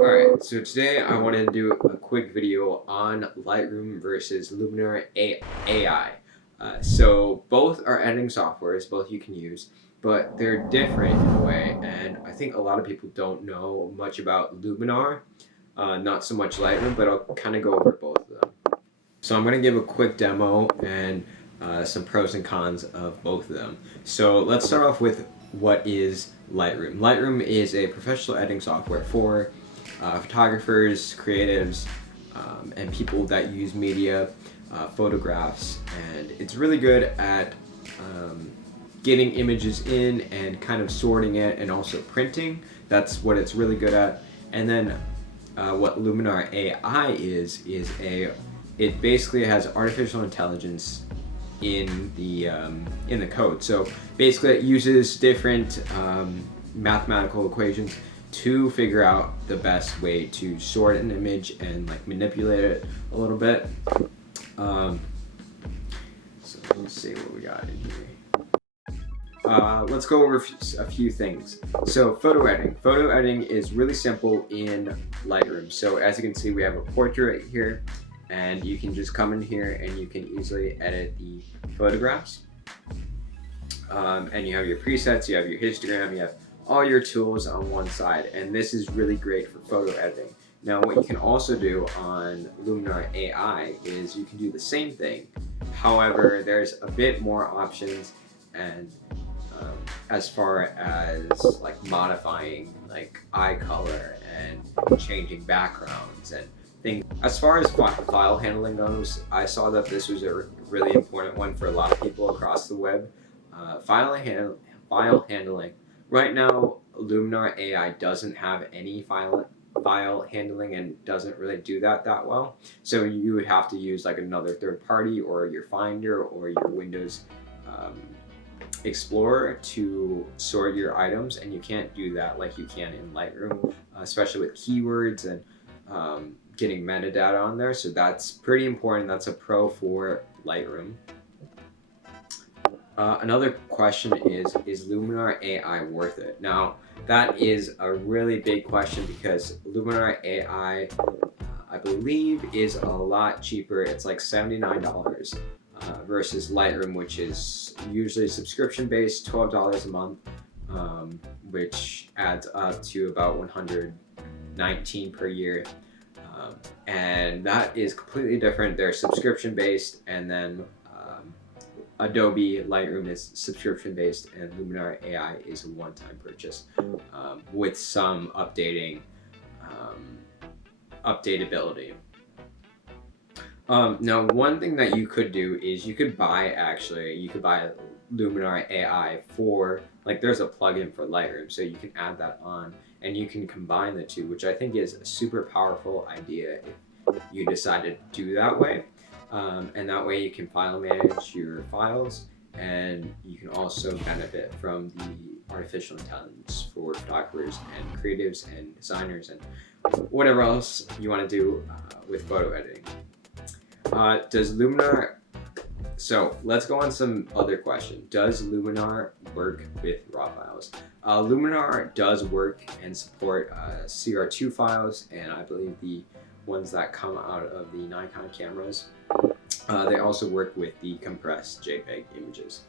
Alright, so today I wanted to do a quick video on Lightroom versus Luminar AI. So both are editing softwares, both you can use, but they're different in a way, and I think a lot of people don't know much about Luminar, not so much Lightroom, but I'll kind of go over both of them. So I'm going to give a quick demo and some pros and cons of both of them. So let's start off with what is Lightroom. Lightroom is a professional editing software for photographers, creatives, and people that use media, photographs, and it's really good at getting images in and kind of sorting it and also printing. That's what it's really good at. And then what Luminar AI is it basically has artificial intelligence in the code. So basically it uses different mathematical equations to figure out the best way to sort an image and like manipulate it a little bit. So let's see what we got in here. Let's go over a few things. So photo editing. Photo editing is really simple in Lightroom. So as you can see, we have a portrait here, and you can just come in here and you can easily edit the photographs. And you have your presets, you have your histogram, you have all your tools on one side, and this is really great for photo editing. Now what you can also do on Luminar AI is you can do the same thing. However, there's a bit more options, and as far as like modifying like eye color and changing backgrounds and things. As far as file handling goes, I saw that this was a really important one for a lot of people across the web. File handling. Right now, Luminar AI doesn't have any file handling and doesn't really do that well. So you would have to use like another third party or your Finder or your Windows Explorer to sort your items, and you can't do that like you can in Lightroom, especially with keywords and getting metadata on there. So that's pretty important. That's a pro for Lightroom. Another question is Luminar AI worth it? Now, that is a really big question because Luminar AI, I believe, is a lot cheaper. It's like $79 versus Lightroom, which is usually subscription-based, $12 a month, which adds up to about $119 per year. And that is completely different. They're subscription-based, and then Adobe Lightroom is subscription-based, and Luminar AI is a one-time purchase with some updatability. Now, one thing that you could do is you could buy Luminar AI for, like, there's a plugin for Lightroom, so you can add that on and you can combine the two, which I think is a super powerful idea if you decide to do that way. And that way you can file manage your files, and you can also benefit from the artificial intelligence for photographers and creatives and designers and whatever else you want to do with photo editing. Does Luminar... So let's go on some other question. Does Luminar work with RAW files? Luminar does work and support CR2 files, and I believe the ones that come out of the Nikon cameras. They also work with the compressed JPEG images.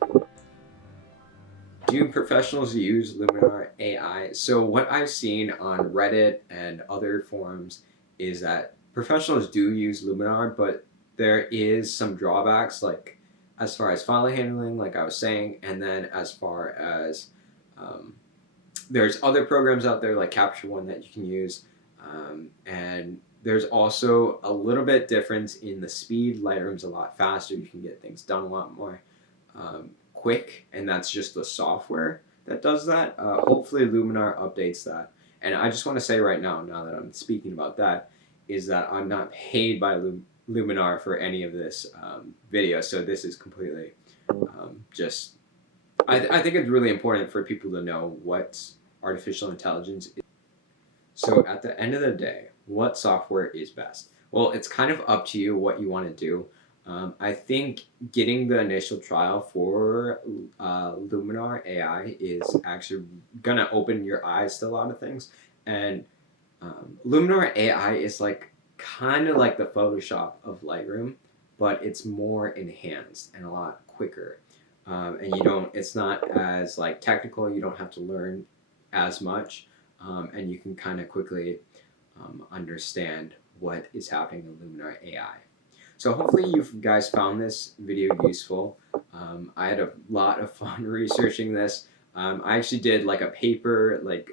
Do professionals use Luminar AI? So what I've seen on Reddit and other forums is that professionals do use Luminar, but there is some drawbacks, like as far as file handling, like I was saying, and then as far as there's other programs out there like Capture One that you can use, and there's also a little bit difference in the speed. Lightroom's a lot faster. You can get things done a lot more quick, and that's just the software that does that. Hopefully Luminar updates that. And I just want to say right now that I'm speaking about that, is that I'm not paid by Luminar for any of this video, so this is completely just... I think it's really important for people to know what artificial intelligence is. So at the end of the day, what software is best? Well, it's kind of up to you what you want to do. I think getting the initial trial for Luminar AI is actually going to open your eyes to a lot of things. And Luminar AI is like kind of like the Photoshop of Lightroom, but it's more enhanced and a lot quicker. And it's not as like technical. You don't have to learn as much, and you can kind of quickly understand what is happening in Luminar AI. So hopefully you guys found this video useful. I had a lot of fun researching this. I actually did like a paper like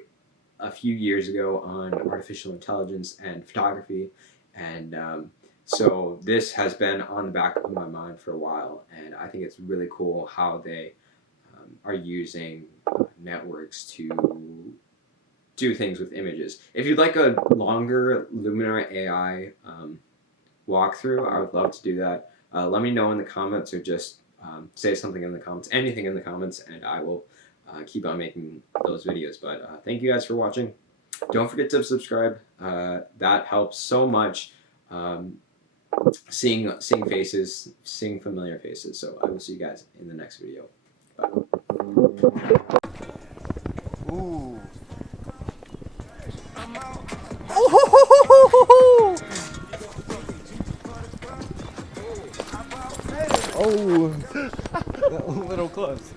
a few years ago on artificial intelligence and photography, and so this has been on the back of my mind for a while, and I think it's really cool how they are using networks to do things with images. If you'd like a longer Luminar AI walkthrough, I would love to do that. Let me know in the comments, or just say something in the comments, anything in the comments, and I will keep on making those videos. But thank you guys for watching. Don't forget to subscribe. That helps so much. Seeing faces, seeing familiar faces. So I will see you guys in the next video. Bye. Ooh. Oh, a little close.